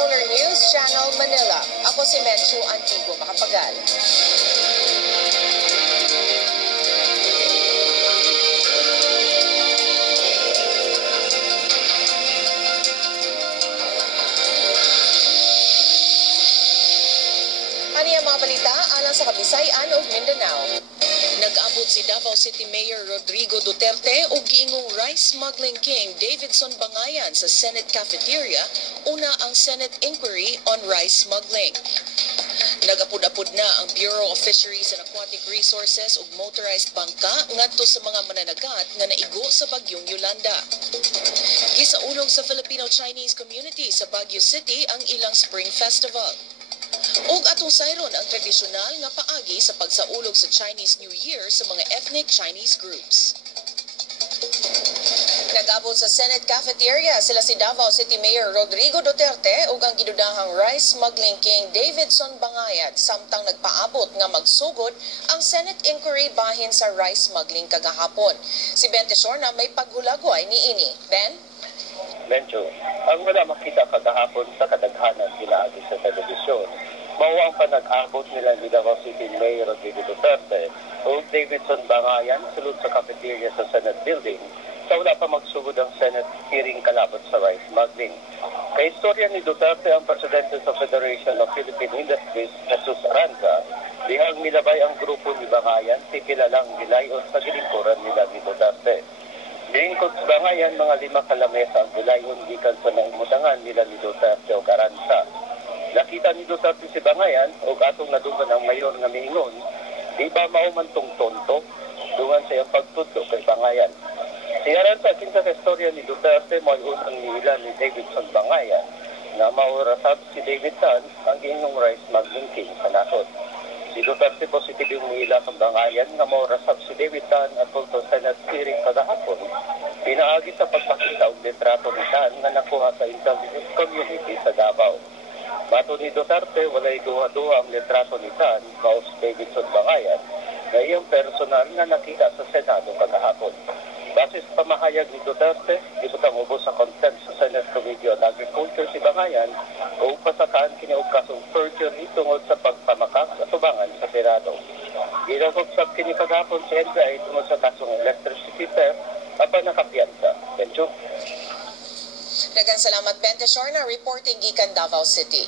Solar News Channel Manila. Ako si Menchu Antigo Makapagal. Ano yung mga balita alang sa Kabisayan ug Mindanao? Nag-abot si Davao City Mayor Rodrigo Duterte o giingong rice smuggling king Davidson Bangayan sa Senate Cafeteria, una ang Senate Inquiry on Rice Smuggling. Nag-apod-apod na ang Bureau of Fisheries and Aquatic Resources ug motorized bangka ngadto sa mga mananagat nga naigo sa bagyong Yolanda. Gisaulong sa Filipino-Chinese community sa Baguio City ang ilang Spring Festival. Ug atong sayron ang tradisyonal nga paagi sa pagsaulog sa Chinese New Year sa mga ethnic Chinese groups. Nag-abot sa Senate Cafeteria sila si Davao City Mayor Rodrigo Duterte ug ang gidudahang rice smuggling king Davidson Bangayan samtang nagpaabot nga magsugod ang Senate inquiry bahin sa rice smuggling kagahapon. Si Ben Tesorna may paghulagway niini. Ben? Mencho, ang wala makita kagahapon sa kadaghanan pinaagi sa telebisyon, mao ang panag-abot nila ni Davao City Mayor Rodrigo Duterte o Davidson Bangayan sulod sa cafeteria sa Senate Building sa wala pa magsugod ang Senate hearing kalabot sa rice smuggling. Kay istorya ni Duterte ang Presidente sa Federation of Philippine Industries, Jesus Aranza, dihang nilabay ang grupo ni Bangayan si kilalang gilayon sa gilingkuran nila ni Duterte. Lingkod sa Bangayan, mga 5 kalamesa ang gilayon gikan sa nahimutangan nila ni Duterte o Aranza. Nakita ni Duterte si Bangayan o atong nadugan ang mayor nga miingon, di ba maumantong tonto? Dungan sa iyang pagtudlo kay Bangayan. Si Aranza, kinsa sa istorya ni Duterte, may unang niila ni Davidson Bangayan na maurasab si Davidson ang giingong rice smuggling king sa nasod. Si Duterte positive yung nila sa Bangayan na maurasab si Davidson at sa Senate hearing kagahapon. Pinaagi sa pagpakita og litrato ni Tan na nakuha sa intelligence community sa Davao. Bato ni Duterte, walay duha-duha ang litrato ni Tan mao si Davidson Bangayan na iyang personal na nakita sa Senado kagahapon. Base sa pamahayag ni Duterte, gibutang ubos sa contempt sa Senate Committee on Agriculture si Bangayan o pasakaan kini og kasong perjury tungod sa pagpamakak sa tubangan sa Senado. Ginasubsab kini kagahapon si NBI tungod sa kasong electricity theft apan nakapiyansa. Benjo. Daghang salamat Ben Tesorna reporting gikan Davao City.